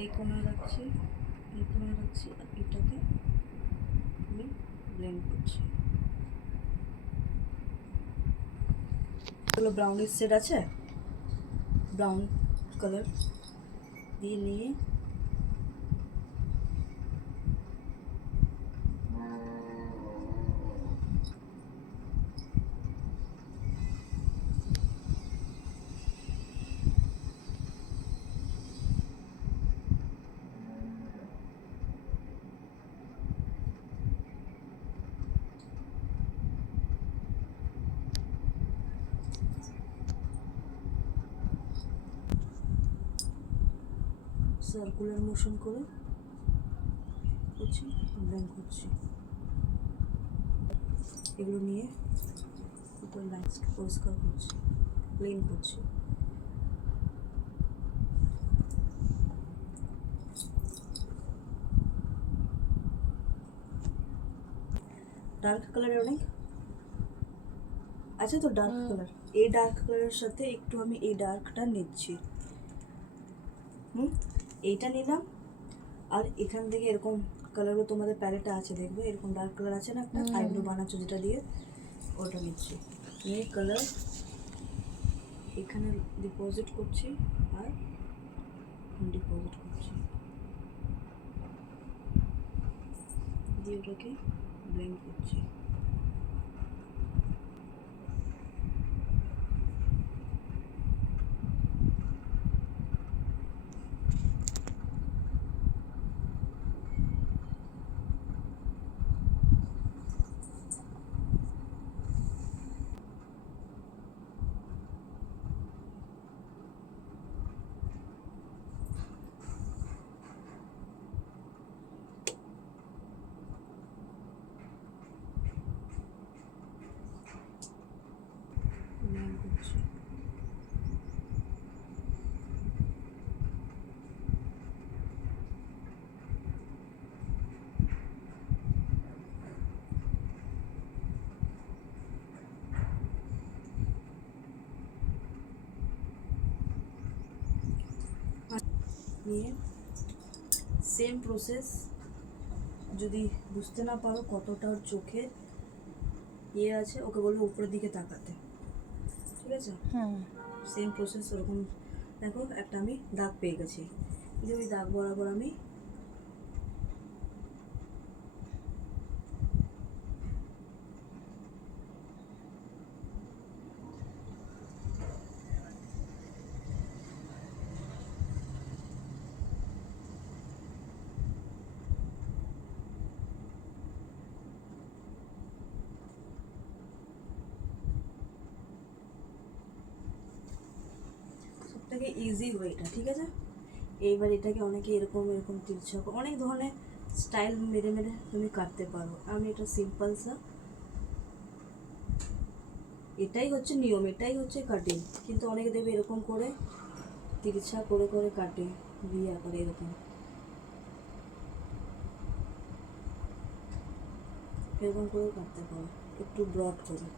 এই কোণে রাখছি, এই কোণে রাখছি, আর এটাকে আমি ব্লেন্ড করছি। এগুলো ব্রাউনিশ শেড আছে, ব্রাউন কালার দিয়ে নিয়ে সার্কুলার মোশন করে করছি, ব্লেন্ড করছি। এগুলো নিয়ে উপরে লাইনসকে পরিষ্কার করছি, ব্লেন্ড করছি। ডার্ক কালারের অনেক আছে তো, ডার্ক কালার, এই ডার্ক কালারের সাথে একটু আমি এই ডার্কটা নিচ্ছি। এইটা নিলাম, আর এখান থেকে এরকম কালারও তোমাদের প্যালেটে আছে, দেখবে এরকম ডার্ক কালার আছে না একটা, আইব্রো বানাচ্ছ যেটা দিয়ে, ওটা নিচ্ছি। নিয়ে কালার এখানে ডিপোজিট করছি আর ডিপোজিট করছি, দিয়ে ওটাকে ব্লেন্ড করছি। নিয়ে সেম প্রসেস, যদি বুঝতে না পারো কতটা ওর চোখে ইয়ে আছে, ওকে বলবো উপরের দিকে তাকাতে, ঠিক আছে? সেম প্রসেস ওরকম। দেখো একটা আমি দাগ পেয়ে গেছি, যে ওই দাগ বরাবর আমি সবথেকে ইজি ওয়ে এটা, ঠিক আছে? এইবার এটাকে অনেকে এরকম এরকম তিরছক অনেক ধরনের স্টাইল মেরে মেরে তুমি কাটতে পারো। আমি এটা সিম্পল সা, এটাই হচ্ছে নিয়ম, এটাই হচ্ছে কাটিং। কিন্তু অনেকে দেখবে এরকম করে তিরছা করে করে কাটে, বিয়া করে এরকম এরকম করেও কাটতে পারো, একটু ব্রড করে।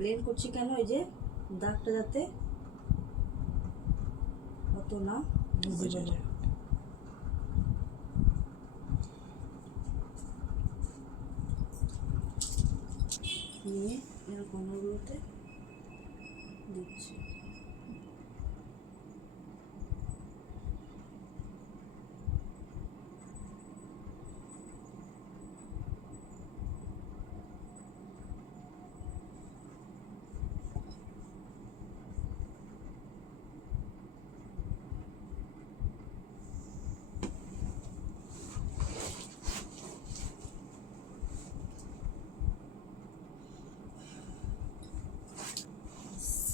ব্লেন্ড করছি কেন, এই যে দাগটা যাতে অত না ভিজিবল হয়। নিয়ে এর কোণগুলোতে দিচ্ছি।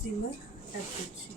সিমার অ্যাড করছি।